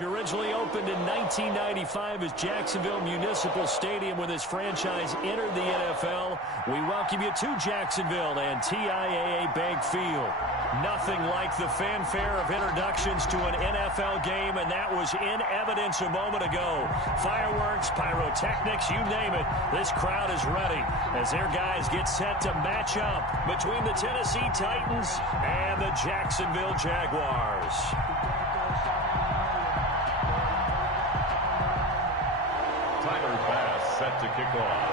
Originally opened in 1995 as Jacksonville Municipal Stadium when this franchise entered the NFL. We welcome you to Jacksonville and TIAA Bank Field. Nothing like the fanfare of introductions to an NFL game, and that was in evidence a moment ago. Fireworks, pyrotechnics, you name it. This crowd is ready as their guys get set to match up between the Tennessee Titans and the Jacksonville Jaguars. Set to kick off.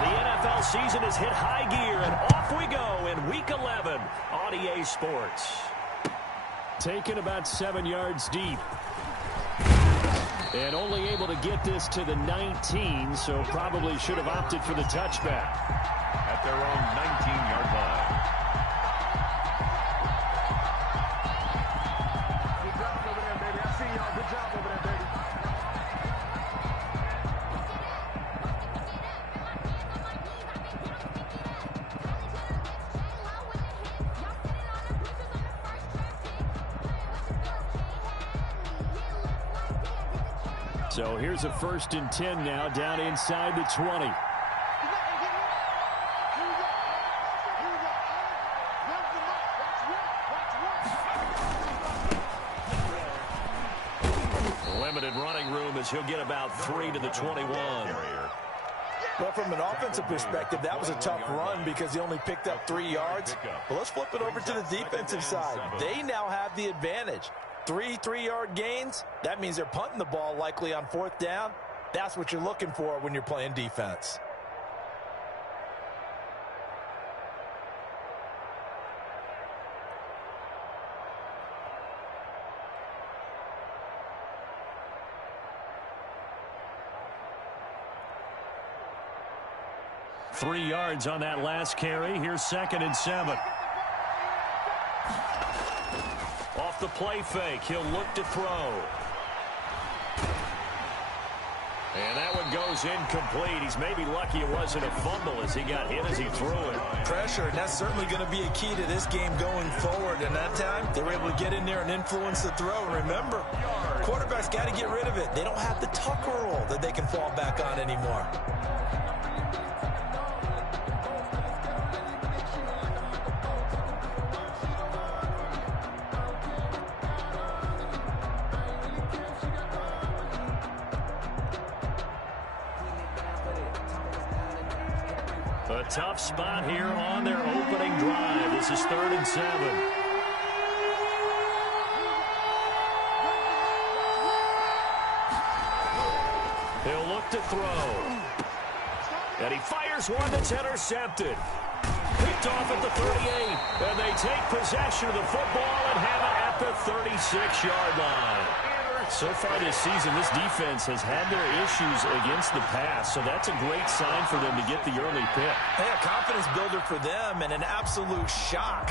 The NFL season has hit high gear, and off we go in Week 11 on EA Sports. Taken about 7 yards deep. And only able to get this to the 19, so probably should have opted for the touchback. At their own 19-yard line. So here's a 1st and 10 now, down inside the 20. Limited running room as he'll get about 3 to the 21. Well, from an offensive perspective, that was a tough run because he only picked up 3 yards. Well, let's flip it over to the defensive side. They now have the advantage. 3 3-yard gains, that means they're punting the ball likely on 4th down. That's what you're looking for when you're playing defense. Three yards on that last carry. Here's 2nd and 7. Off the play fake, he'll look to throw. And that one goes incomplete. He's maybe lucky it wasn't a fumble as he got hit as he threw it. Pressure, and that's certainly going to be a key to this game going forward. And that time, they were able to get in there and influence the throw. And remember, quarterbacks got to get rid of it. They don't have the tucker roll that they can fall back on anymore. A tough spot here on their opening drive. This is 3rd and 7. He'll look to throw. And he fires one that's intercepted. Picked off at the 38. And they take possession of the football and have it at the 36-yard line. So far this season, this defense has had their issues against the pass, so that's a great sign for them to get the early pick. Hey, a confidence builder for them and an absolute shock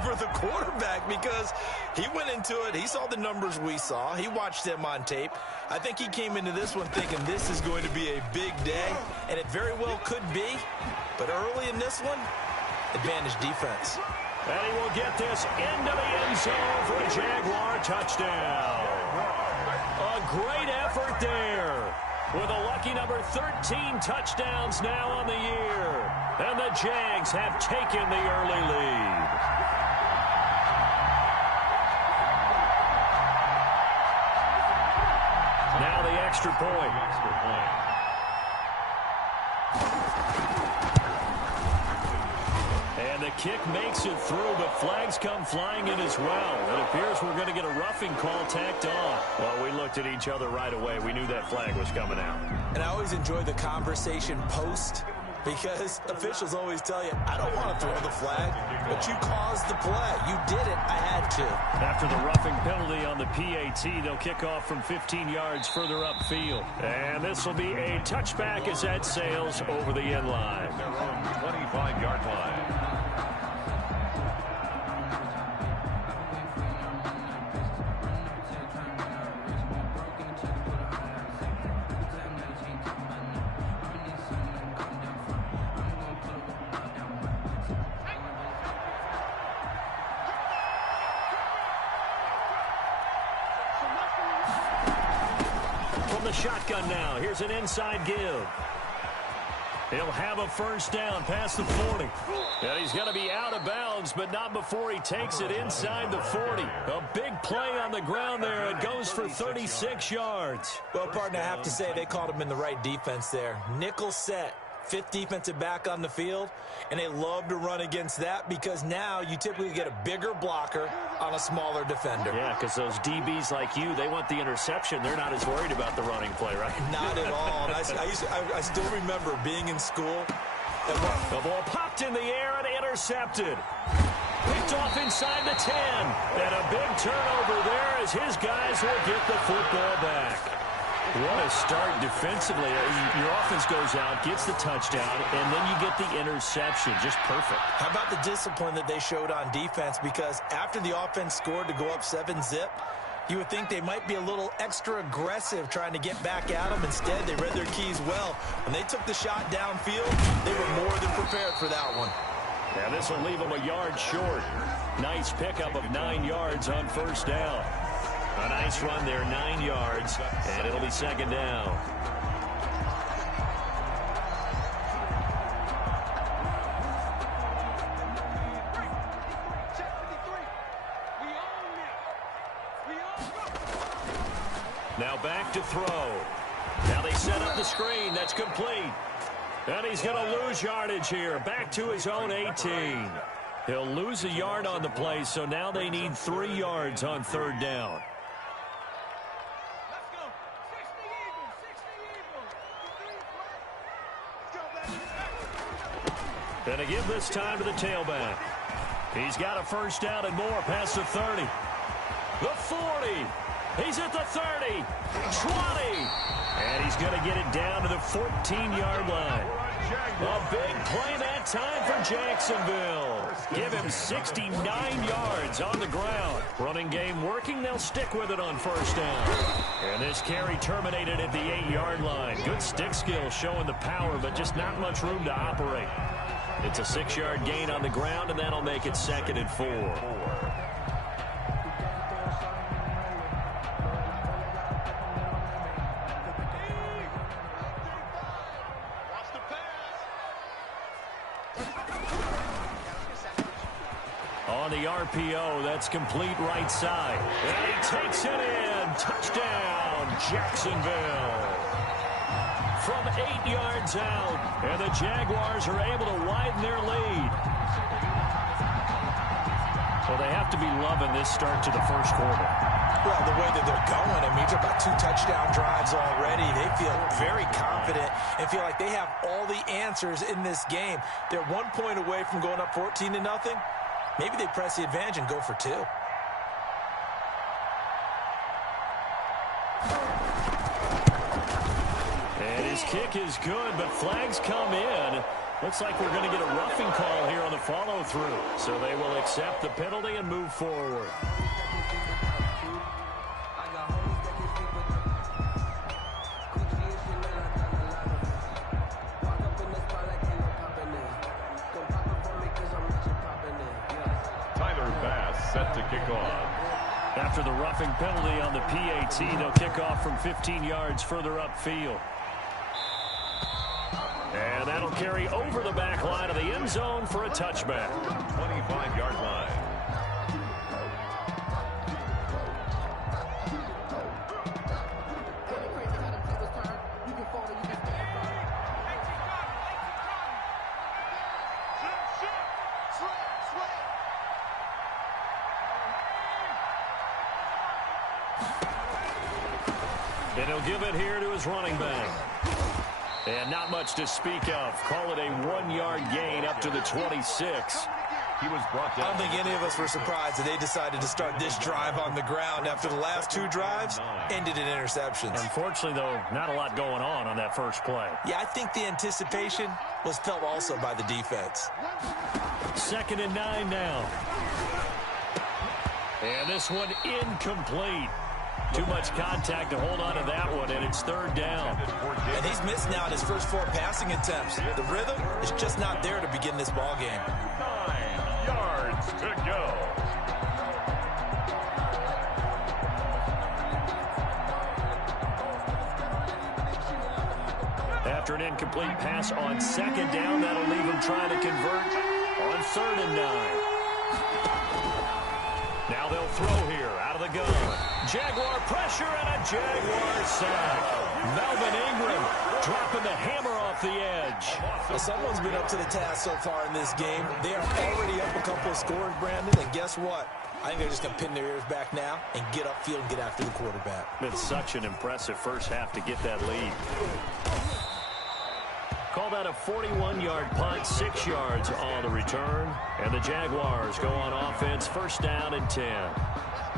for the quarterback because he went into it. He saw the numbers we saw. He watched them on tape. I think he came into this one thinking this is going to be a big day, and it very well could be. But early in this one, advantage defense. And he will get this into the end zone for a Jaguar touchdown. A great effort there with a lucky number 13 touchdowns now on the year. And the Jags have taken the early lead. Now the extra point. And the kick makes it through, but flags come flying in as well. It appears we're going to get a roughing call tacked on. Well, we looked at each other right away. We knew that flag was coming out. And I always enjoy the conversation post because officials always tell you, I don't want to throw the flag, but you caused the play. You did it. I had to. After the roughing penalty on the PAT, they'll kick off from 15 yards further upfield. And this will be a touchback as that sails over the end line. Their own 25-yard line. the shotgun now. Here's an inside give. He'll have a first down past the 40. And he's going to be out of bounds, but not before he takes it inside the 40. A big play on the ground there. It goes for 36 yards. Well, partner, I have to say they called him in the right defense there. Nickel set. Fifth defensive back on the field, and they love to run against that because now you typically get a bigger blocker on a smaller defender. Yeah, because those DBs like you, they want the interception. They're not as worried about the running play, right? Not at all. And I still remember being in school. The ball popped in the air and intercepted. Picked off inside the 10. And a big turnover there as his guys will get the football back. What a start defensively. Your offense goes out, gets the touchdown, and then you get the interception. Just perfect. How about the discipline that they showed on defense? Because after the offense scored to go up 7-zip, you would think they might be a little extra aggressive trying to get back at them. Instead, they read their keys well. When they took the shot downfield, they were more than prepared for that one. Yeah, this will leave them a yard short. Nice pickup of 9 yards on first down. A nice run there, 9 yards, and it'll be second down. Now back to throw. Now they set up the screen. That's complete. And he's going to lose yardage here. Back to his own 18. He'll lose a yard on the play, so now they need 3 yards on third down. And to give this time to the tailback. He's got a first down and more past the 30. The 40. He's at the 30. 20. And he's going to get it down to the 14-yard line. A big play that time for Jacksonville. Give him 69 yards on the ground. Running game working. They'll stick with it on first down. And this carry terminated at the 8-yard line. Good stick skill showing the power, but just not much room to operate. It's a 6-yard gain on the ground, and that'll make it 2nd and 4. On the RPO, that's complete right side. And he takes it in. Touchdown, Jacksonville. From 8 yards out, and the Jaguars are able to widen their lead. Well, they have to be loving this start to the first quarter. Well, the way that they're going, I mean, you're about 2 touchdown drives already. They feel very confident and feel like they have all the answers in this game. They're 1 point away from going up 14-0. Maybe they press the advantage and go for 2. And his kick is good, but flags come in. Looks like we're going to get a roughing call here on the follow-through. So they will accept the penalty and move forward. Set to kick off. After the roughing penalty on the PAT, they'll kick off from 15 yards further upfield. And that'll carry over the back line of the end zone for a touchback. 25-yard line. And he'll give it here to his running back. And not much to speak of. Call it a 1-yard gain up to the 26. He was brought down. I don't think any of us were surprised that they decided to start this drive on the ground after the last 2 drives ended in interceptions. Unfortunately, though, not a lot going on that first play. Yeah, I think the anticipation was felt also by the defense. 2nd and 9 now. And this one incomplete. Too much contact to hold on to that one, and it's 3rd down. And he's missed now in his first 4 passing attempts. The rhythm is just not there to begin this ball game. 9 yards to go. after an incomplete pass on second down. That'll leave him trying to convert on 3rd and 9. Now they'll throw here out of the gun. Jaguar pressure and a Jaguar sack. Melvin Ingram dropping the hammer off the edge. Well, someone's been up to the task so far in this game. They are already up a couple of scores, Brandon, and guess what? I think they're just going to pin their ears back now and get upfield and get after the quarterback. It's such an impressive first half to get that lead. Called out a 41-yard punt, 6 yards on the return. And the Jaguars go on offense, 1st down and 10.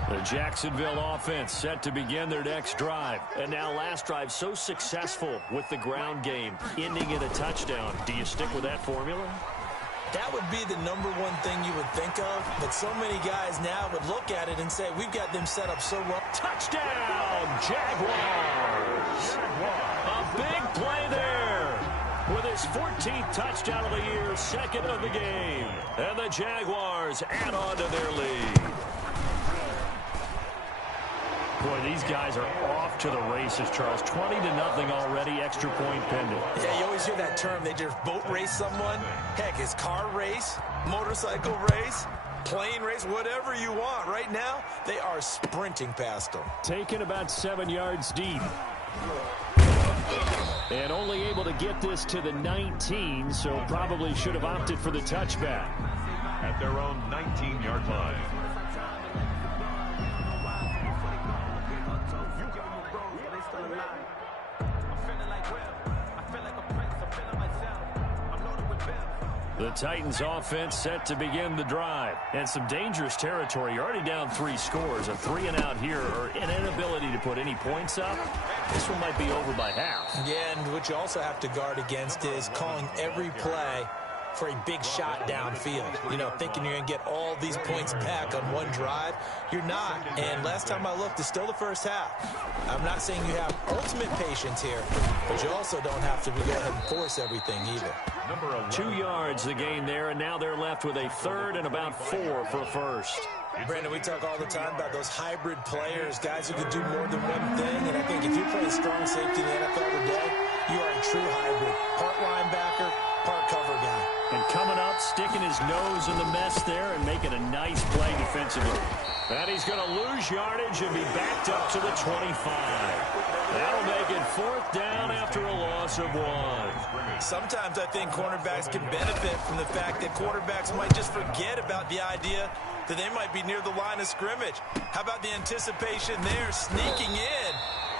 The Jacksonville offense set to begin their next drive. And now last drive so successful with the ground game, ending in a touchdown. Do you stick with that formula? That would be the number one thing you would think of, but so many guys now would look at it and say, we've got them set up so well. Touchdown, Jaguars! A big play there with his 14th touchdown of the year, 2nd of the game. And the Jaguars add on to their lead. Boy, these guys are off to the races, Charles. 20-0 already, extra point pending. Yeah, you always hear that term. They just boat race someone. Heck, it's car race, motorcycle race, plane race, whatever you want. Right now, they are sprinting past them. Taken about 7 yards deep. And only able to get this to the 19, so probably should have opted for the touchback. At their own 19-yard line. The Titans offense set to begin the drive. And some dangerous territory. You're already down 3 scores. A 3 and out here, or an inability to put any points up. This one might be over by half. Yeah, and what you also have to guard against is calling every play for a big shot downfield. You know, thinking you're going to get all these points back on one drive. You're not. And last time I looked, it's still the first half. I'm not saying you have ultimate patience here, but you also don't have to go ahead and force everything either. 2 yards the gain there, and now they're left with a 3rd and about 4 for a first. Brandon, we talk all the time about those hybrid players, guys who can do more than one thing. And I think if you're playing strong safety in the NFL today, you are a true hybrid. Part linebacker, part cover guy. And coming up, sticking his nose in the mess there and making a nice play defensively. And he's going to lose yardage and be backed up to the 25. That'll make it 4th down after a loss of 1. Sometimes I think cornerbacks can benefit from the fact that quarterbacks might just forget about the idea that they might be near the line of scrimmage. How about the anticipation there, sneaking in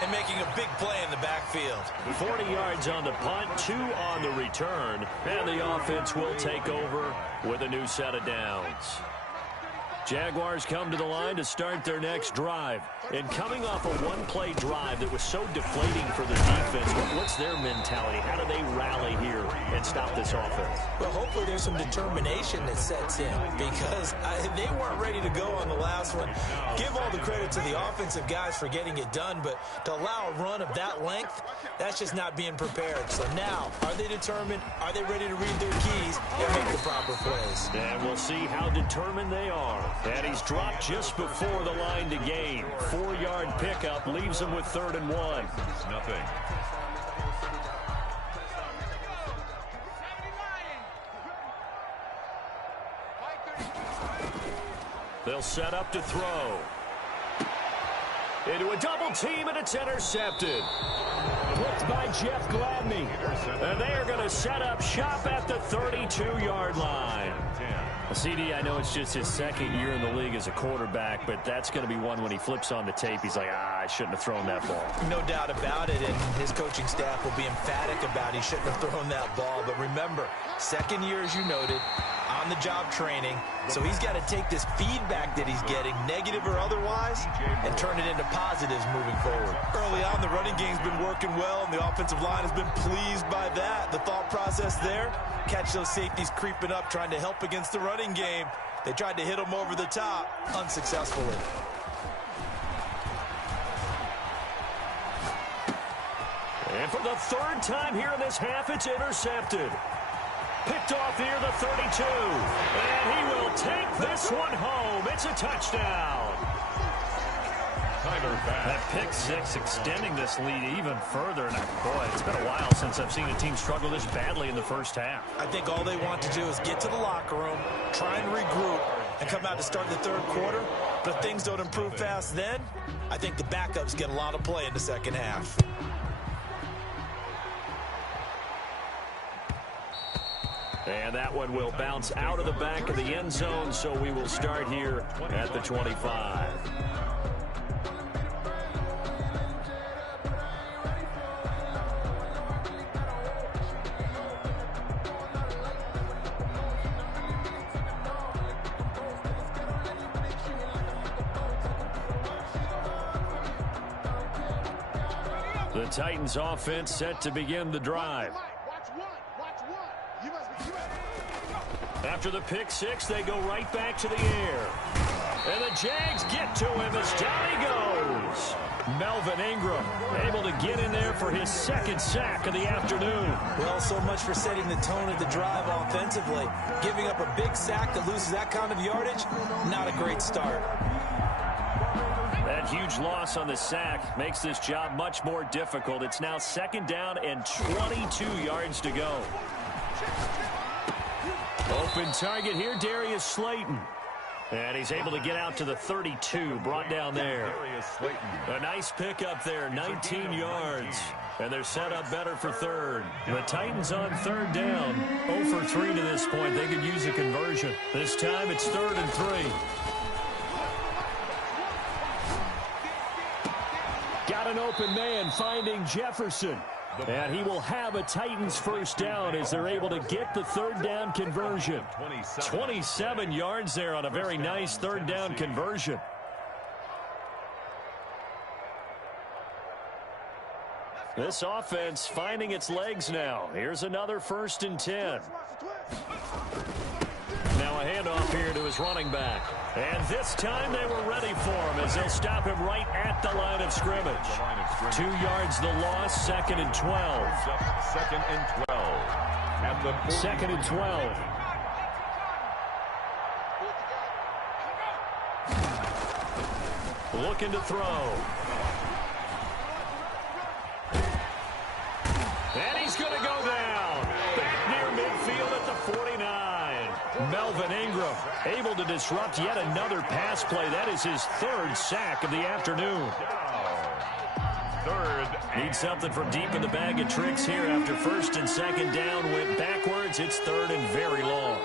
and making a big play in the backfield? 40 yards on the punt, 2 on the return, and the offense will take over with a new set of downs. Jaguars come to the line to start their next drive. And coming off a one-play drive that was so deflating for the defense, what's their mentality? How do they rally here and stop this offense? Well, hopefully there's some determination that sets in, because they weren't ready to go on the last one. Give all the credit to the offensive guys for getting it done, but to allow a run of that length, that's just not being prepared. So now, are they determined? Are they ready to read their keys and make the proper plays? And we'll see how determined they are. And he's dropped just before the line to gain. 4-yard pickup leaves him with 3rd and 1. Nothing. They'll set up to throw. Into a double team, and it's intercepted. Blitzed by Jeff Gladney. And they are going to set up shop at the 32-yard line. CD, I know it's just his 2nd year in the league as a quarterback, but that's going to be one when he flips on the tape. He's like, I shouldn't have thrown that ball. No doubt about it, and his coaching staff will be emphatic about he shouldn't have thrown that ball. But remember, 2nd year, as you noted, on-the-job training. So he's got to take this feedback that he's getting, negative or otherwise, and turn it into positives moving forward. Early on, the running game's been working well, and the offensive line has been pleased by that. The thought process there, catch those safeties creeping up, trying to help against the running game. They tried to hit him over the top, unsuccessfully. And for the 3rd time here in this half, it's intercepted. Picked off near the 32. And he will take this one home. It's a touchdown. That pick six extending this lead even further. And boy, it's been a while since I've seen a team struggle this badly in the first half. I think all they want to do is get to the locker room, try and regroup, and come out to start the third quarter. But if things don't improve fast then, I think the backups get a lot of play in the second half. And that one will bounce out of the back of the end zone, so we will start here at the 25. The Titans offense set to begin the drive. After the pick six, they go right back to the air. And the Jags get to him as down he goes. Melvin Ingram able to get in there for his second sack of the afternoon. Well, so much for setting the tone of the drive offensively. Giving up a big sack that loses that kind of yardage, not a great start. That huge loss on the sack makes this job much more difficult. It's now second down and 22 yards to go. Open target here, Darius Slayton. And he's able to get out to the 32, brought down there. A nice pickup there, 19 yards. And they're set up better for third. The Titans on third down. 0 for 3 to this point. They could use a conversion. This time it's 3rd and 3. Got an open man finding Jefferson. And he will have a Titans first down as they're able to get the third down conversion. 27 yards there on a very nice third down conversion. This offense finding its legs now. Here's another 1st and 10. Now a handoff here to his running back. And this time they were ready for him as they'll stop him right at the line of scrimmage. 2 yards the loss, 2nd and 12. 2nd and 12. At the 2nd and 12. Looking to throw. And he's going to go down. Back near midfield at the 49. Melvin Ingram able to disrupt yet another pass play. That is his 3rd sack of the afternoon. 3rd. Need something from deep in the bag of tricks here after 1st and 2nd down. Went backwards. It's 3rd and very long.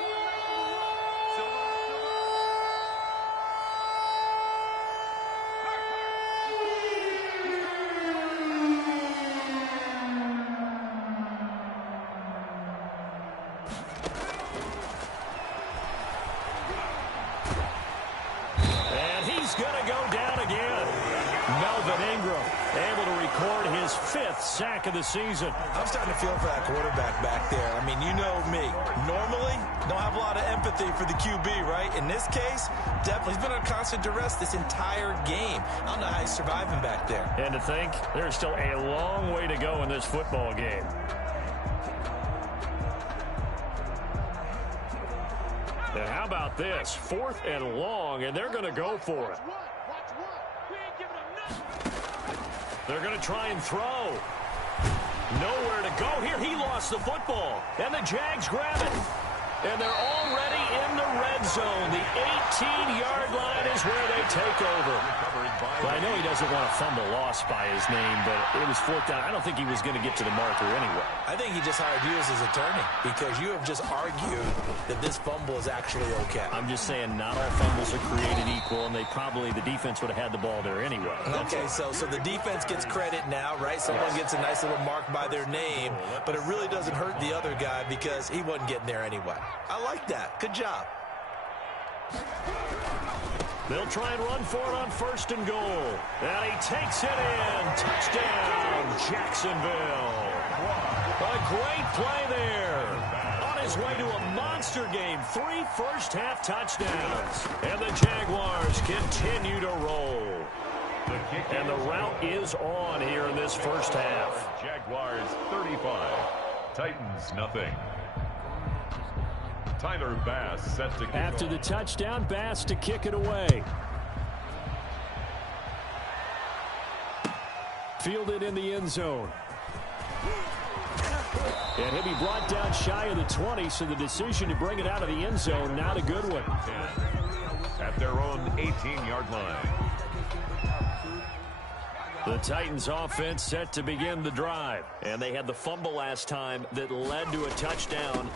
Sack of the season. I'm starting to feel for that quarterback back there. I mean, you know me. Normally, don't have a lot of empathy for the QB, right? In this case, definitely. He's been under constant duress this entire game. I don't know how he's surviving back there. And to think, there's still a long way to go in this football game. And how about this? 4th and long, and they're going to go for it. They're going to try and throw. Nowhere to go here. He lost the football. And the Jags grab it. And they're already in the red zone. The 18-yard line is where they take over. But I know he doesn't want to fumble loss by his name, but it was 4th down. I don't think he was going to get to the marker anyway. I think he just hired you as his attorney because you have just argued that this fumble is actually okay. I'm just saying not all fumbles are created equal, and the defense would have had the ball there anyway. Okay, so the defense gets credit now, right? Someone gets a nice little mark by their name, but it really doesn't hurt the other guy because he wasn't getting there anyway. I like that. Good job. They'll try and run for it on 1st and goal. And he takes it in. Touchdown, Jacksonville. A great play there. On his way to a monster game. 3 first-half touchdowns. And the Jaguars continue to roll. And the route is on here in this first half. Jaguars 35. Titans nothing. Tyler Bass set to kick After off. the touchdown, Bass to kick it away. Fielded in the end zone. And he'll be brought down shy of the 20, so the decision to bring it out of the end zone, not a good one. At their own 18-yard line. The Titans offense set to begin the drive. And they had the fumble last time that led to a touchdown.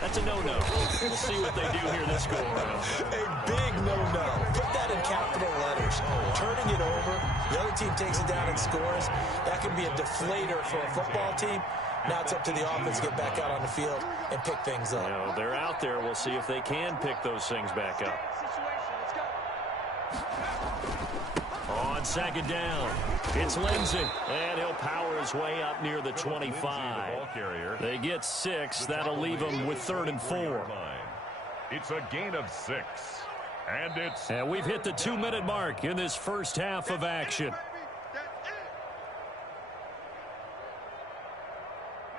That's a no-no. We'll see what they do here this go-around. A big no-no. Put that in capital letters. Turning it over, the other team takes it down and scores. That can be a deflator for a football team. Now it's up to the offense to get back out on the field and pick things up. You know, they're out there. We'll see if they can pick those things back up. On second down, it's Lindsey, and he'll power his way up near the 25. They get 6. That'll leave them with 3rd and 4. It's a gain of 6. And we've hit the 2-minute mark in this first half of action.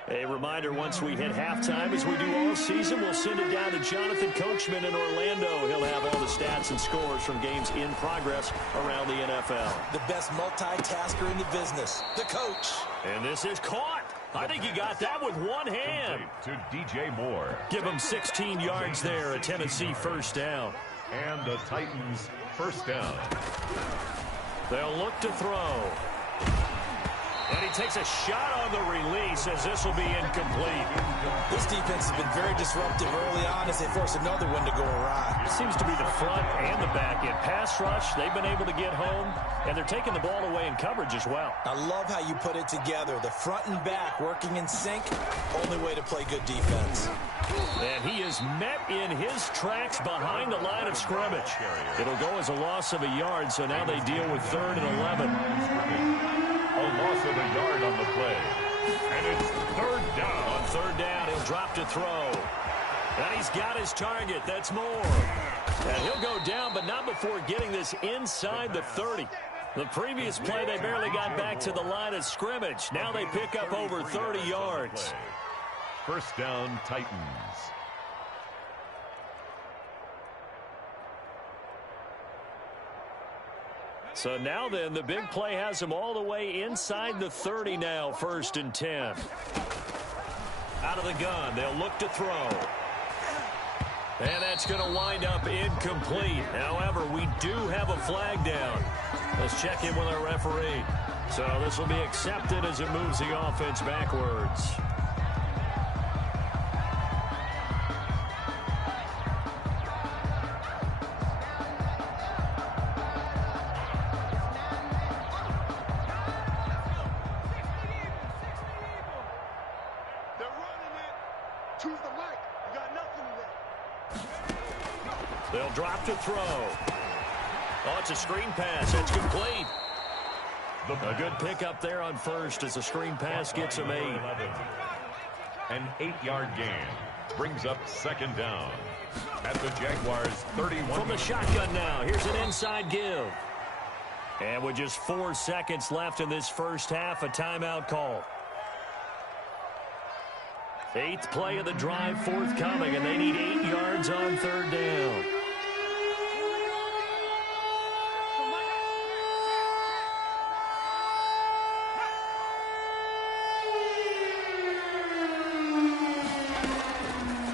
A reminder, once we hit halftime, as we do all season, we'll send it down to Jonathan Coachman in Orlando. He'll have all the stats and scores from games in progress around the NFL. The best multitasker in the business, the coach. And this is caught. I think he got that with one hand. To DJ Moore. Give him 16 yards there, a Tennessee first down. And the Titans first down. They'll look to throw. And he takes a shot on the release as this will be incomplete. This defense has been very disruptive early on as they force another one to go awry. It seems to be the front and the back end. Pass rush, they've been able to get home, and they're taking the ball away in coverage as well. I love how you put it together. The front and back working in sync, only way to play good defense. And he is met in his tracks behind the line of scrimmage. It'll go as a loss of a yard, so now they deal with 3rd and 11. A loss of a yard on the play. And it's 3rd down. On 3rd down, he'll drop to throw. And he's got his target. That's Moore. And he'll go down, but not before getting this inside the 30. The previous play, they barely got back to the line of scrimmage. Now they pick up over 30 yards. First down, Titans. So now then, the big play has them all the way inside the 30 now, 1st and 10. Out of the gun, they'll look to throw. And that's going to wind up incomplete. However, we do have a flag down. Let's check in with our referee. So this will be accepted as it moves the offense backwards. They'll drop to throw. Oh, it's a screen pass. It's complete. A good pickup there on first as the screen pass gets him 8. An 8-yard gain brings up 2nd down at the Jaguars 31. From the shotgun now, here's an inside give. And with just 4 seconds left in this first half, a timeout call. 8th play of the drive forthcoming, and they need 8 yards on 3rd down.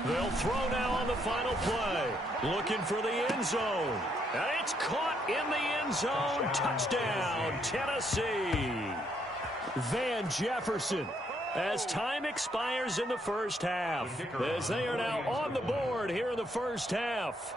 They'll throw now on the final play. Looking for the end zone. And it's caught in the end zone. Touchdown, Tennessee. Van Jefferson. As time expires in the first half, as they are now on the board here in the first half.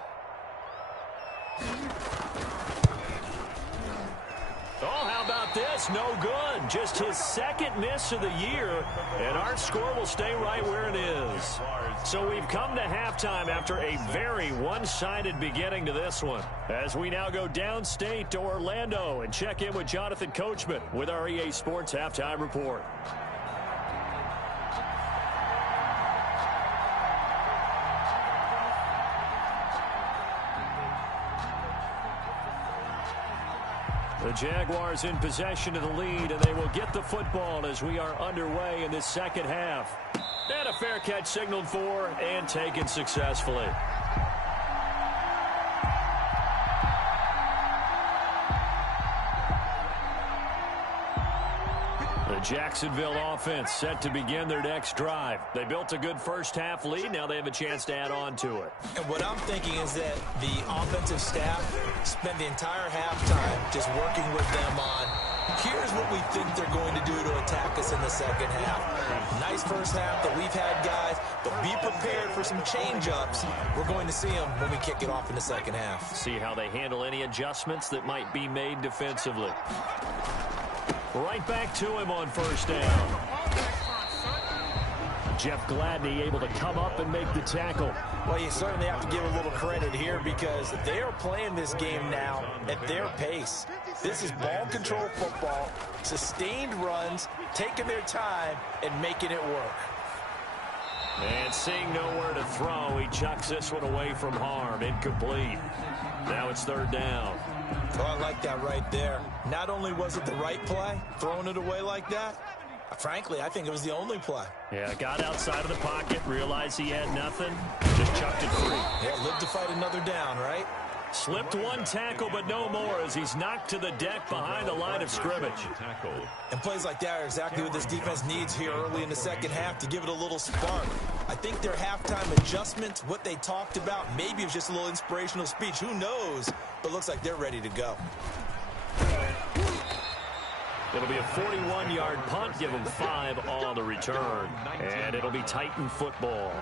Oh, how about this? No good. Just his 2nd miss of the year, and our score will stay right where it is. So we've come to halftime after a very one-sided beginning to this one, as we now go downstate to Orlando and check in with Jonathan Coachman with our EA Sports Halftime Report. The Jaguars in possession of the lead, and they will get the football as we are underway in this second half. And a fair catch signaled for and taken successfully. Jacksonville offense set to begin their next drive. They built a good first-half lead. Now they have a chance to add on to it. And what I'm thinking is that the offensive staff spent the entire halftime just working with them on, here's what we think they're going to do to attack us in the second half. Nice first half that we've had, guys, but be prepared for some change-ups. We're going to see them when we kick it off in the second half. See how they handle any adjustments that might be made defensively. Right back to him on first down. Jeff Gladney able to come up and make the tackle. Well, you certainly have to give a little credit here because they are playing this game now at their pace. This is ball control football, sustained runs, taking their time, and making it work. And seeing nowhere to throw, he chucks this one away from harm. Incomplete. Now it's third down. Oh, I like that right there. Not only was it the right play, throwing it away like that, frankly, I think it was the only play. Yeah, got outside of the pocket, realized he had nothing, just chucked it free. Yeah, lived to fight another down, right? Slipped one tackle, but no more as he's knocked to the deck behind the line of scrimmage. And plays like that are exactly what this defense needs here early in the second half to give it a little spark. I think their halftime adjustments, what they talked about, maybe it was just a little inspirational speech. Who knows? But looks like they're ready to go. It'll be a 41-yard punt, give them 5 on the return. And it'll be Titan football.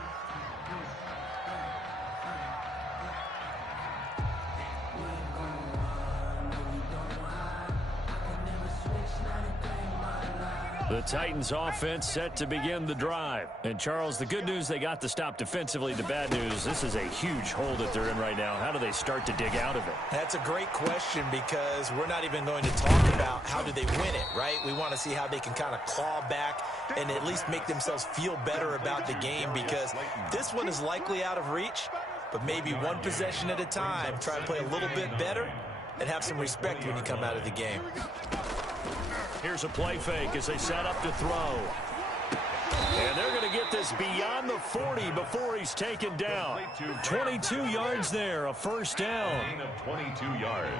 The Titans offense set to begin the drive. And Charles, the good news, they got the stop defensively. The bad news, this is a huge hole that they're in right now. How do they start to dig out of it? That's a great question because we're not even going to talk about how do they win it, right? We want to see how they can kind of claw back and at least make themselves feel better about the game because this one is likely out of reach, but maybe one possession at a time. Try to play a little bit better and have some respect when you come out of the game. Here's a play fake as they set up to throw. And they're going to get this beyond the 40 before he's taken down. 22 yards there, a first down. Gain of 22 yards.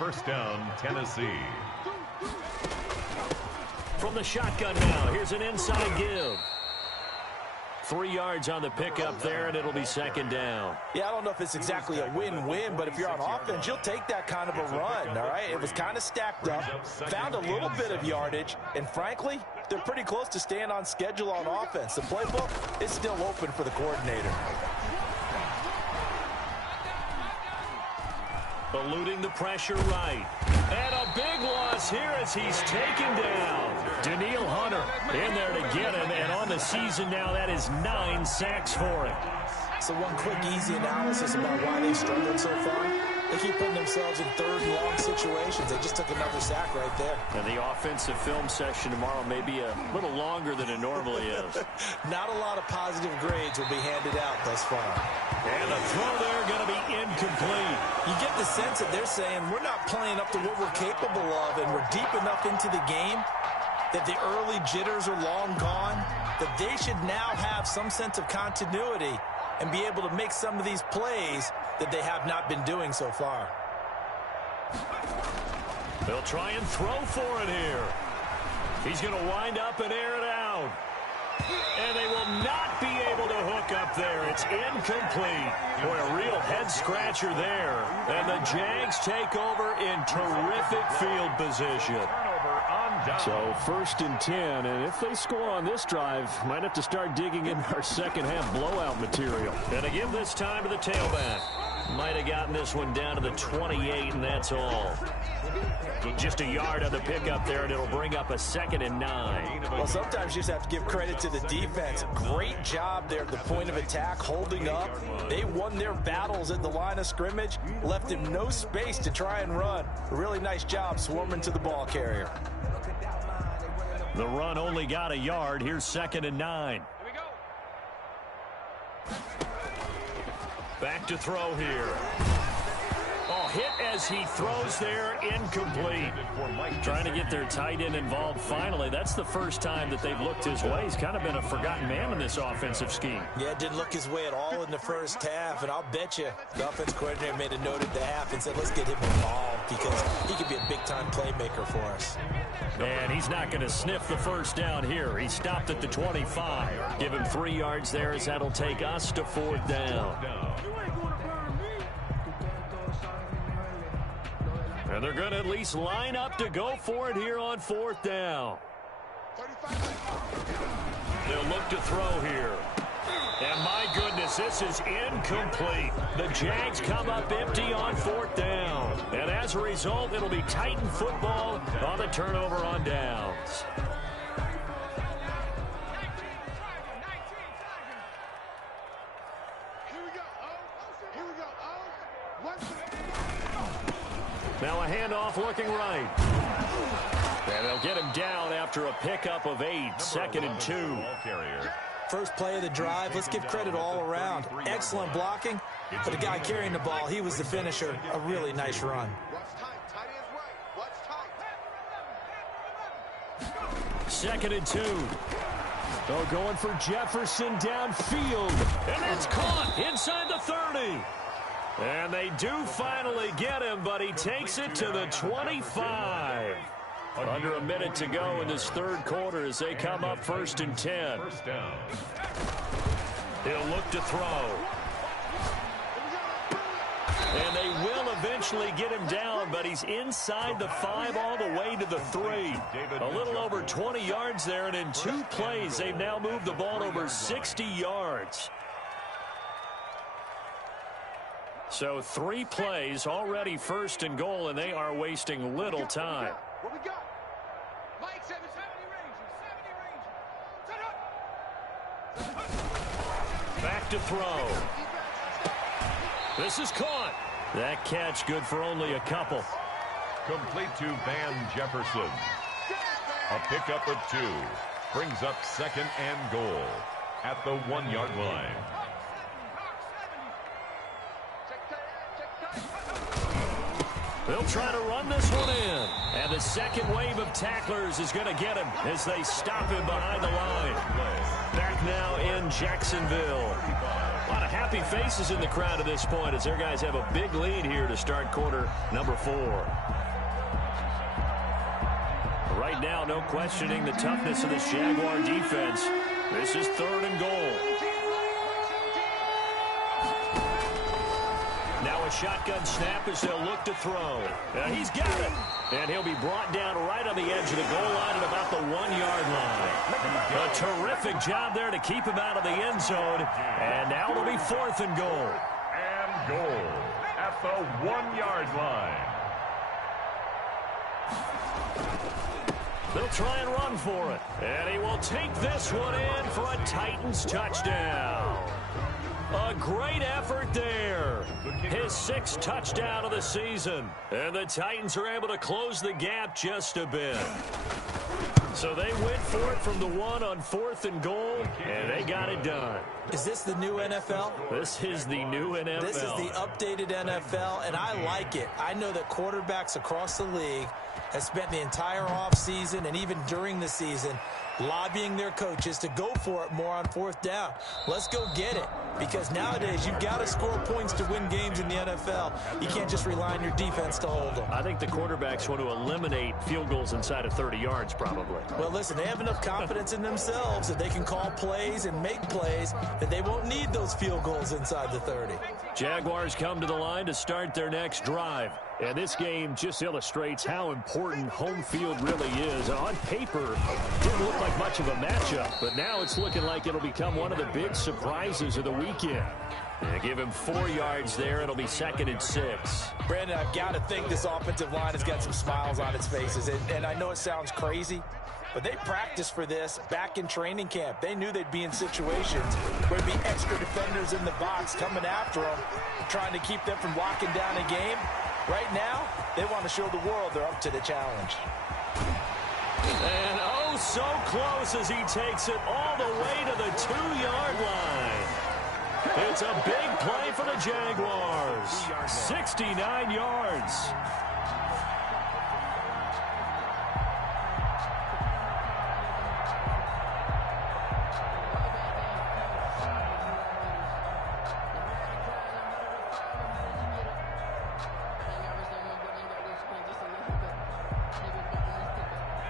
First down, Tennessee. From the shotgun now, here's an inside give. 3 yards on the pickup there, and it'll be second down. Yeah, I don't know if it's exactly a win-win, but if you're on offense, you'll take that kind of a run, all right? It was kind of stacked up, found a little bit of yardage, and frankly, they're pretty close to staying on schedule on offense. The playbook is still open for the coordinator. Eluding the pressure right. And a big loss here as he's taken down. Daniil Hunter in there to get him, and on the season now, that is 9 sacks for him. So one quick, easy analysis about why they struggled so far. They keep putting themselves in third and long situations. They just took another sack right there. And the offensive film session tomorrow may be a little longer than it normally is. Not a lot of positive grades will be handed out thus far. And the throw there going to be incomplete. You get the sense that they're saying we're not playing up to what we're capable of, and we're deep enough into the game that the early jitters are long gone, that they should now have some sense of continuity and be able to make some of these plays that they have not been doing so far. They'll try and throw for it here. He's going to wind up and air it out. And they will not be able to hook up there. It's incomplete. Boy, a real head-scratcher there. And the Jags take over in terrific field position. So 1st and 10, and if they score on this drive, might have to start digging in our second half blowout material. And to give this time to the tailback. Might have gotten this one down to the 28, and that's all. Just a yard on the pickup there, and it'll bring up a 2nd and 9. Well, sometimes you just have to give credit to the defense. Great job there at the point of attack, holding up. They won their battles at the line of scrimmage, left him no space to try and run. A really nice job swarming to the ball carrier. The run only got a yard. Here's 2nd and 9. Back to throw here. Oh, hit as he throws there, incomplete. Trying to get their tight end involved finally. That's the first time that they've looked his way. He's kind of been a forgotten man in this offensive scheme. Yeah, didn't look his way at all in the first half, and I'll bet you the offense coordinator made a note at the half and said, let's get him involved because he could be a big-time playmaker for us. And he's not going to sniff the first down here. He stopped at the 25. Give him 3 yards there as that'll take us to 4th down. And they're going to at least line up to go for it here on 4th down. They'll look to throw here. And my goodness, this is incomplete. The Jags come up empty on 4th down. And as a result, it'll be Titan football on the turnover on downs. Now a handoff looking right. And they'll get him down after a pickup of 8. 2nd and 2. First play of the drive, let's give credit all around. Excellent blocking, but the guy carrying the ball, he was the finisher. A really nice run. 2nd and 2. Oh, going for Jefferson downfield. And it's caught inside the 30. And they do finally get him, but he takes it to the 25. Under a minute to go in this 3rd quarter as they come up 1st and 10. He'll look to throw. And they will eventually get him down, but he's inside the 5 all the way to the 3. A little over 20 yards there, and in 2 plays, they've now moved the ball over 60 yards. So 3 plays, already 1st and goal, and they are wasting little time. What we got? Mike, 70 range. Back to throw. This is caught. That catch good for only a couple. Complete to Van Jefferson. A pickup of 2. Brings up 2nd and goal at the 1-yard line. They'll try to run this one in. And the second wave of tacklers is going to get him as they stop him behind the line. Back now in Jacksonville. A lot of happy faces in the crowd at this point as their guys have a big lead here to start quarter number 4. Right now, no questioning the toughness of this Jaguar defense. This is 3rd and goal. Now a shotgun snap as they'll look to throw. He's got it. And he'll be brought down right on the edge of the goal line at about the 1-yard line. A terrific job there to keep him out of the end zone. And now it'll be 4th and goal. And goal at the 1-yard line. They'll try and run for it. And he will take this one in for a Titans touchdown. A great effort there. His 6th touchdown of the season. And the Titans are able to close the gap just a bit. So they went for it from the 1 on 4th and goal, and they got it done. Is this the new NFL? This is the new NFL. This is the updated NFL, and I like it. I know that quarterbacks across the league have spent the entire offseason and even during the season lobbying their coaches to go for it more on 4th down. Let's go get it. Because nowadays, you've got to score points to win games in the NFL. You can't just rely on your defense to hold them. I think the quarterbacks want to eliminate field goals inside of 30 yards, probably. Well, listen, they have enough confidence in themselves that they can call plays and make plays that they won't need those field goals inside the 30. Jaguars come to the line to start their next drive. And this game just illustrates how important home field really is. On paper, didn't look like much of a matchup, but now it's looking like it'll become one of the big surprises of the weekend. They give him 4 yards there. It'll be 2nd and 6. Brandon, I've got to think this offensive line has got some smiles on its faces. And I know it sounds crazy, but they practiced for this back in training camp. They knew they'd be in situations where there'd be extra defenders in the box coming after them, trying to keep them from locking down a game. Right now, they want to show the world they're up to the challenge. And oh, so close as he takes it all the way to the 2-yard line. It's a big play for the Jaguars. 69 yards.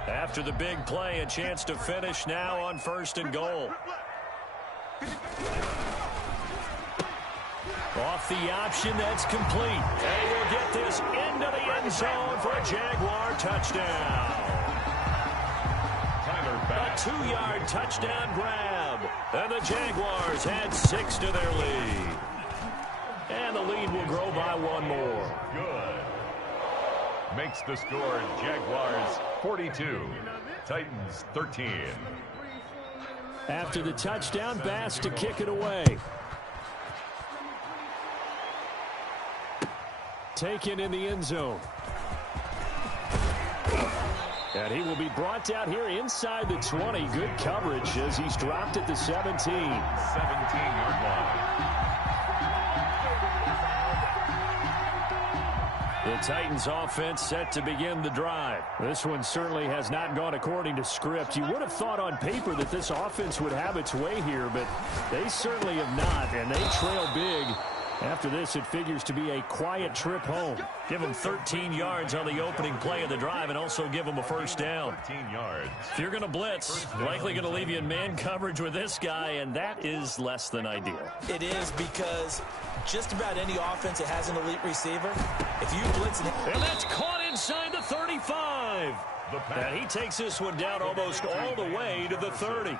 After the big play, a chance to finish now on 1st and goal. Off the option, that's complete. And we'll get this into the end zone for a Jaguar touchdown. A 2-yard touchdown grab. And the Jaguars add 6 to their lead. And the lead will grow by 1 more. Good. Makes the score Jaguars 42, Titans 13. After the touchdown, Bass to kick it away. Taken in the end zone. And he will be brought down here inside the 20. Good coverage as he's dropped at the 17. 17-yard line. The Titans offense set to begin the drive. This one certainly has not gone according to script. You would have thought on paper that this offense would have its way here, but they certainly have not, and they trail big. After this, it figures to be a quiet trip home. Give them 13 yards on the opening play of the drive and also give them a first down. 13 yards. If you're going to blitz, likely going to leave you in man coverage with this guy, and that is less than ideal. It is, because just about any offense that has an elite receiver, if you blitz... And that's caught inside the 35. And he takes this one down almost all the way to the 30.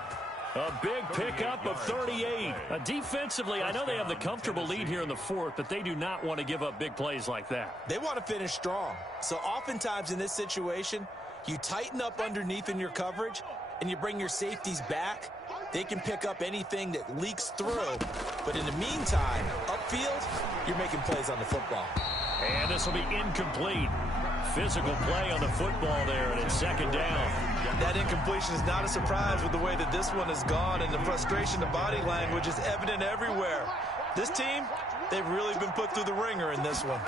A big pickup of 38. Defensively, I know they have the comfortable lead here in the 4th, but they do not want to give up big plays like that. They want to finish strong. So oftentimes in this situation, you tighten up underneath in your coverage, and you bring your safeties back. They can pick up anything that leaks through. But in the meantime, upfield, you're making plays on the football. And this will be incomplete. Physical play on the football there, and it's 2nd down. That incompletion is not a surprise with the way that this one has gone, and the frustration of body language is evident everywhere. This team, they've really been put through the ringer in this one.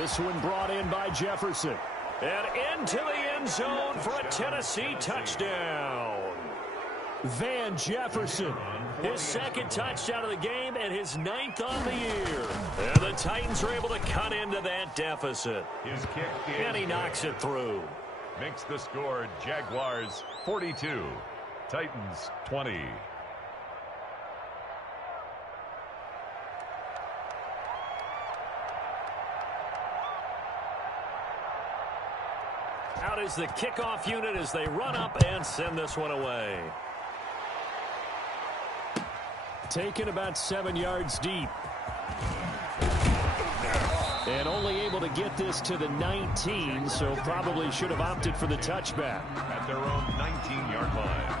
This one brought in by Jefferson. And into the end zone for a Tennessee touchdown. Van Jefferson, his 2nd touchdown of the game and his 9th on the year. And the Titans are able to cut into that deficit. His kick is and he knocks it through. Makes the score Jaguars 42, Titans 20. Out is the kickoff unit as they run up and send this one away. Taken about 7 yards deep. And only able to get this to the 19, so probably should have opted for the touchback. At their own 19-yard line.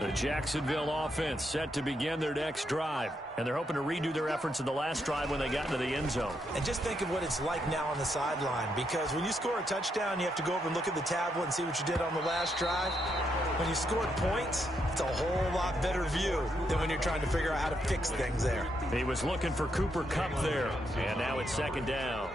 The Jacksonville offense set to begin their next drive. And they're hoping to redo their efforts in the last drive when they got into the end zone. And just think of what it's like now on the sideline, because when you score a touchdown, you have to go over and look at the tablet and see what you did on the last drive. When you scored points, it's a whole lot better view than when you're trying to figure out how to fix things there. He was looking for Cooper Kupp there, and now it's 2nd down.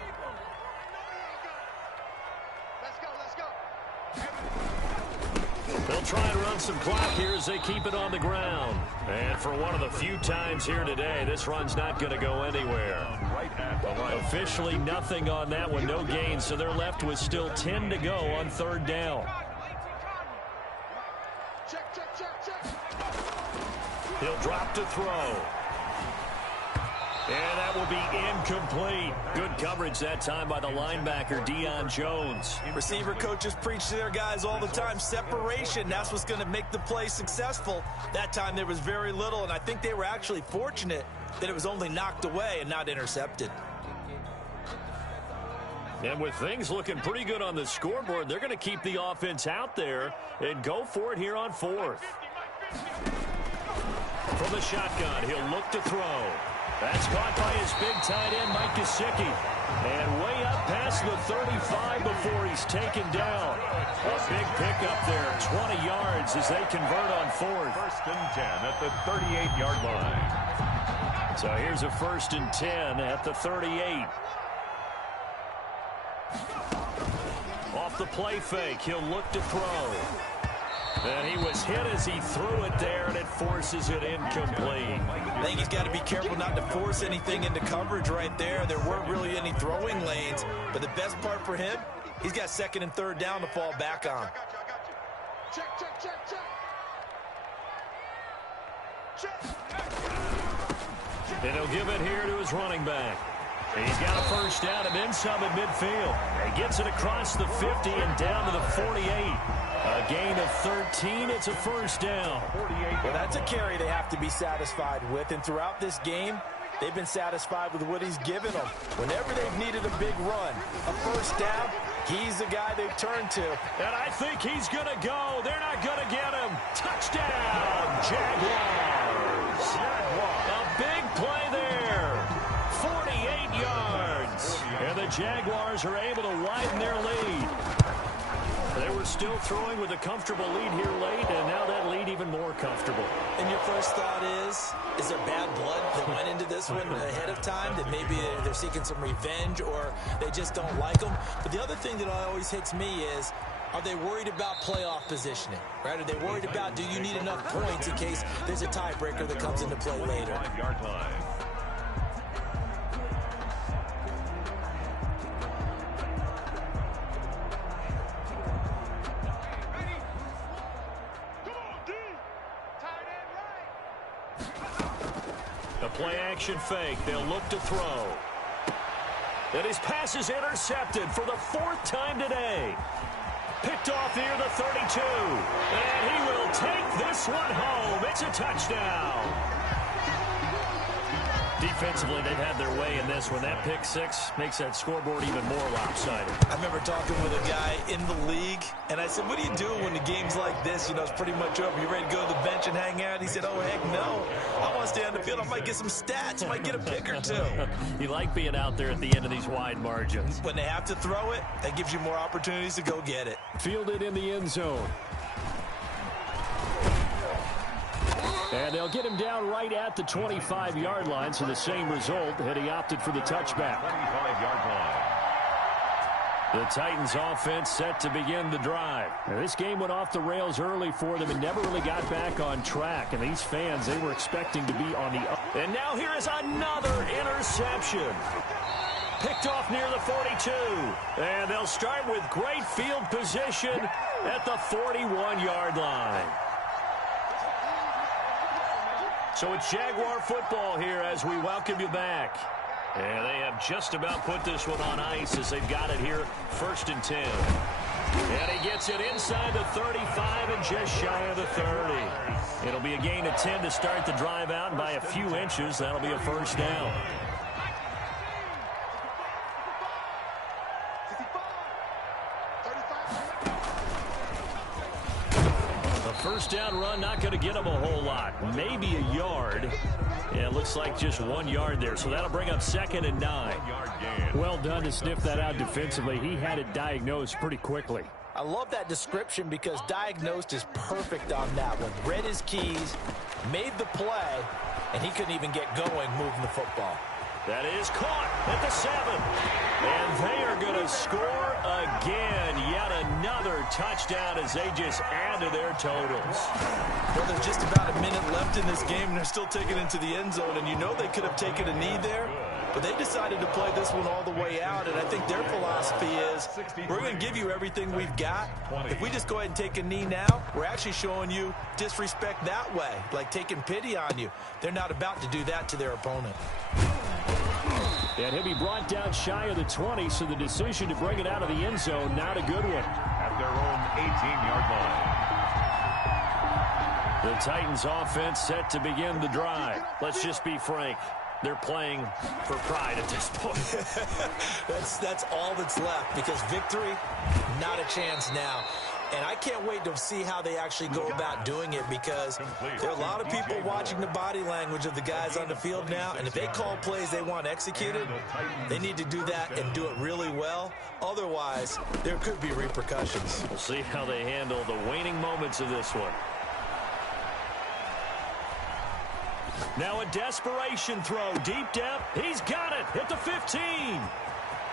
They'll try and run some clock here as they keep it on the ground. And for one of the few times here today, this run's not going to go anywhere. Officially nothing on that one, no gain, so they're left with still 10 to go on 3rd down. He'll drop to throw. And that will be incomplete. Good coverage that time by the linebacker, Deion Jones. Receiver coaches preach to their guys all the time. Separation, that's what's going to make the play successful. That time there was very little, and I think they were actually fortunate that it was only knocked away and not intercepted. And with things looking pretty good on the scoreboard, they're going to keep the offense out there and go for it here on 4th. From the shotgun, he'll look to throw. That's caught by his big tight end, Mike Gesicki. And way up past across the 35 before he's taken down. A big pickup there, 20 yards as they convert on fourth. 1st and 10 at the 38-yard line. So here's a 1st and 10 at the 38. Off the play fake, he'll look to throw. And he was hit as he threw it there, and it forces it incomplete. I think he's got to be careful not to force anything into coverage right there. There weren't really any throwing lanes, but the best part for him, he's got 2nd and 3rd down to fall back on. Check, check, check, check. And he'll give it here to his running back. And he's got a 1st down and then some at midfield. He gets it across the 50 and down to the 48. A gain of 13. It's a 1st down. Well, that's a carry they have to be satisfied with. And throughout this game, they've been satisfied with what he's given them. Whenever they've needed a big run, a 1st down, he's the guy they've turned to. And I think he's going to go. They're not going to get him. Touchdown, Jaguars. A big play there. 48 yards. And the Jaguars are able to widen their lead. They were still throwing with a comfortable lead here late, and now that lead even more comfortable. And your first thought is there bad blood that went into this one ahead of time, that maybe they're seeking some revenge or they just don't like them? But the other thing that always hits me is, are they worried about playoff positioning, right? Are they worried about, do you need enough points in case there's a tiebreaker that comes into play later? 5-yard line. Play-action fake. They'll look to throw. And his pass is intercepted for the 4th time today. Picked off near the 32. And he will take this one home. It's a touchdown. Defensively, they've had their way in this one. That pick 6 makes that scoreboard even more lopsided. I remember talking with a guy in the league, and I said, what do you do when the game's like this? You know, it's pretty much over. You ready to go to the bench and hang out? He said, oh, heck no. I want to stay on the field. I might get some stats. I might get a pick or 2. You like being out there at the end of these wide margins. When they have to throw it, that gives you more opportunities to go get it. Fielded in the end zone. And they'll get him down right at the 25-yard line, so the same result, had he opted for the touchback. 25-yard line. The Titans offense set to begin the drive. Now, this game went off the rails early for them and never really got back on track. And these fans, they were expecting to be on the up. And now here is another interception. Picked off near the 42. And they'll start with great field position at the 41-yard line. So it's Jaguar football here as we welcome you back. And they have just about put this one on ice as they've got it here, 1st and 10. And he gets it inside the 35 and just shy of the 30. It'll be a gain of 10 to start the drive out, and by a few inches, that'll be a 1st down. A 1st down run, not going to get him a whole lot. Maybe a yard. Yeah, it looks like just 1 yard there. So that'll bring up 2nd and 9. Well done to sniff that out defensively. He had it diagnosed pretty quickly. I love that description because diagnosed is perfect on that one. Read his keys, made the play, and he couldn't even get going moving the football. That is caught at the 7. And they are going to score again. Yet another touchdown as they just add to their totals. Well, there's just about a minute left in this game, and they're still taking it into the end zone. And you know they could have taken a knee there, but they decided to play this one all the way out. And I think their philosophy is, we're going to give you everything we've got. If we just go ahead and take a knee now, we're actually showing you disrespect that way, like taking pity on you. They're not about to do that to their opponent. And he'll be brought down shy of the 20, so the decision to bring it out of the end zone, not a good one. At their own 18-yard line. The Titans offense set to begin the drive. Let's just be frank. They're playing for pride at this point. That's all that's left, because victory, not a chance now. And I can't wait to see how they actually go about doing it, because there are a lot of people watching the body language of the guys on the field now, and if they call plays they want executed, they need to do that and do it really well. Otherwise, there could be repercussions. We'll see how they handle the waning moments of this one. Now a desperation throw, deep depth. He's got it at the 15.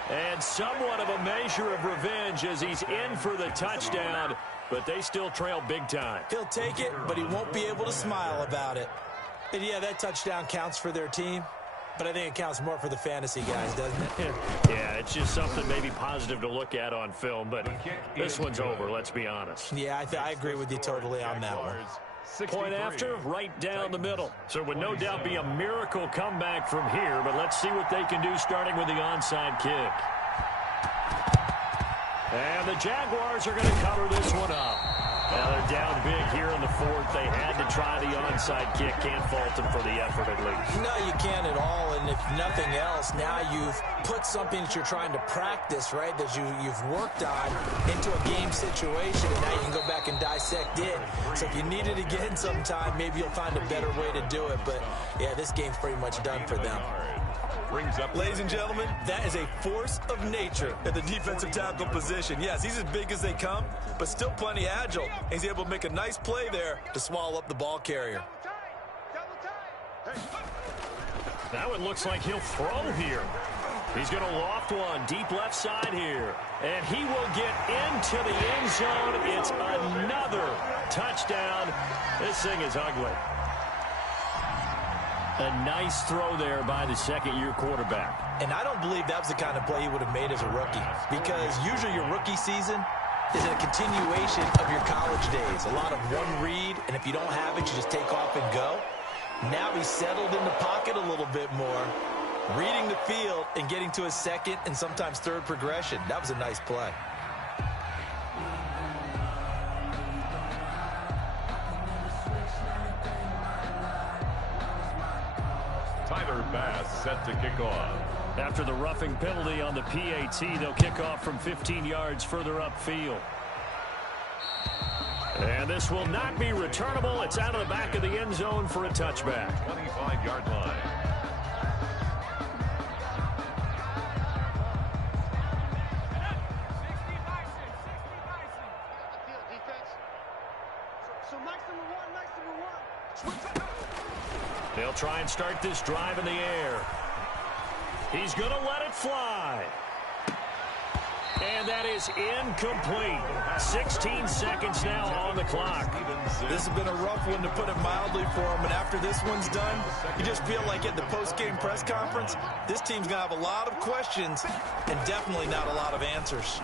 And somewhat of a measure of revenge as he's in for the touchdown, but they still trail big time. He'll take it, but he won't be able to smile about it. And yeah, that touchdown counts for their team, but I think it counts more for the fantasy guys, doesn't it? Yeah, it's just something maybe positive to look at on film, but this one's over, let's be honest. Yeah, I agree with you totally on that one. Point after, right down the middle. So it would no doubt be a miracle comeback from here, but let's see what they can do starting with the onside kick. And the Jaguars are going to cover this one up. Now they're down big here in the fourth. They had to try the onside kick. Can't fault them for the effort at least. No, you can't at all. And if nothing else, now you've put something that you're trying to practice, right, that you've worked on into a game situation, and now you can go back and dissect it. So if you need it again sometime, maybe you'll find a better way to do it. But, yeah, this game's pretty much done for them. Ladies and gentlemen, that is a force of nature at the defensive tackle position. Yes, he's as big as they come, but still plenty agile. He's able to make a nice play there to swallow up the ball carrier. Now it looks like he'll throw here. He's going to loft one deep left side here. And he will get into the end zone. It's another touchdown. This thing is ugly. A nice throw there by the second-year quarterback. And I don't believe that was the kind of play he would have made as a rookie, because usually your rookie season is a continuation of your college days. A lot of one read, and if you don't have it, you just take off and go. Now he's settled in the pocket a little bit more, reading the field and getting to his second and sometimes third progression. That was a nice play. Bass set to kick off. After the roughing penalty on the PAT, they'll kick off from 15 yards further upfield. And this will not be returnable. It's out of the back of the end zone for a touchback. 25-yard line. They'll try and start this drive in the air. He's going to let it fly. And that is incomplete. 16 seconds now on the clock. This has been a rough one, to put it mildly, for him. And after this one's done, you just feel like at the post-game press conference, this team's going to have a lot of questions and definitely not a lot of answers.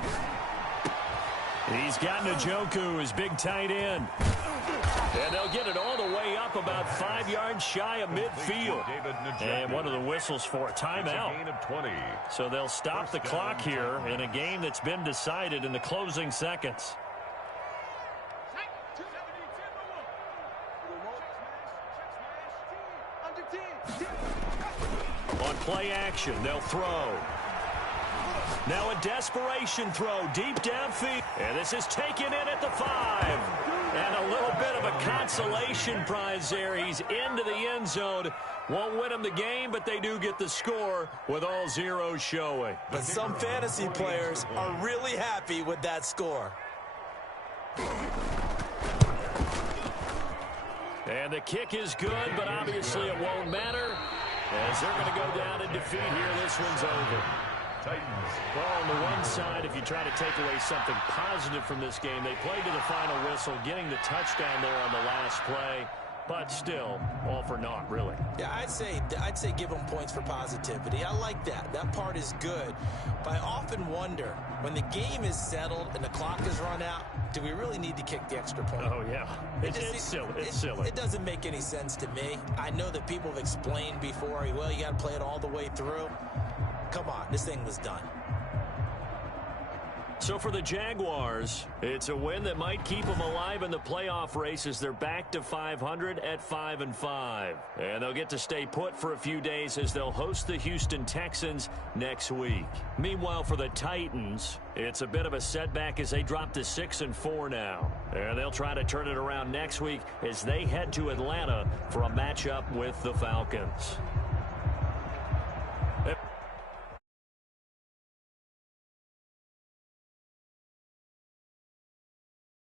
He's got Njoku, his big tight end. And they'll get it all the way up about 5 yards shy of midfield. And one of the whistles for a timeout. So they'll stop the clock here in a game that's been decided in the closing seconds. On play action, they'll throw. Now a desperation throw deep downfield. And this is taken in at the 5. And a little bit of a consolation prize there. He's into the end zone. Won't win them the game, but they do get the score with all zeros showing. But some fantasy players are really happy with that score. And the kick is good, but obviously it won't matter, as they're going to go down in defeat here. This one's over. Titans. Well, on the one side, if you try to take away something positive from this game, they played to the final whistle, getting the touchdown there on the last play, but still, all for naught, really. Yeah, I'd say give them points for positivity. I like that. That part is good. But I often wonder, when the game is settled and the clock is run out, do we really need to kick the extra point? Oh, yeah. It's silly. It's silly. It doesn't make any sense to me. I know that people have explained before, well, you got to play it all the way through. Come on, this thing was done. So for the Jaguars, it's a win that might keep them alive in the playoff race as they're back to 500 at 5-5. And they'll get to stay put for a few days as they'll host the Houston Texans next week. Meanwhile, for the Titans, it's a bit of a setback as they drop to 6-4 now. And they'll try to turn it around next week as they head to Atlanta for a matchup with the Falcons.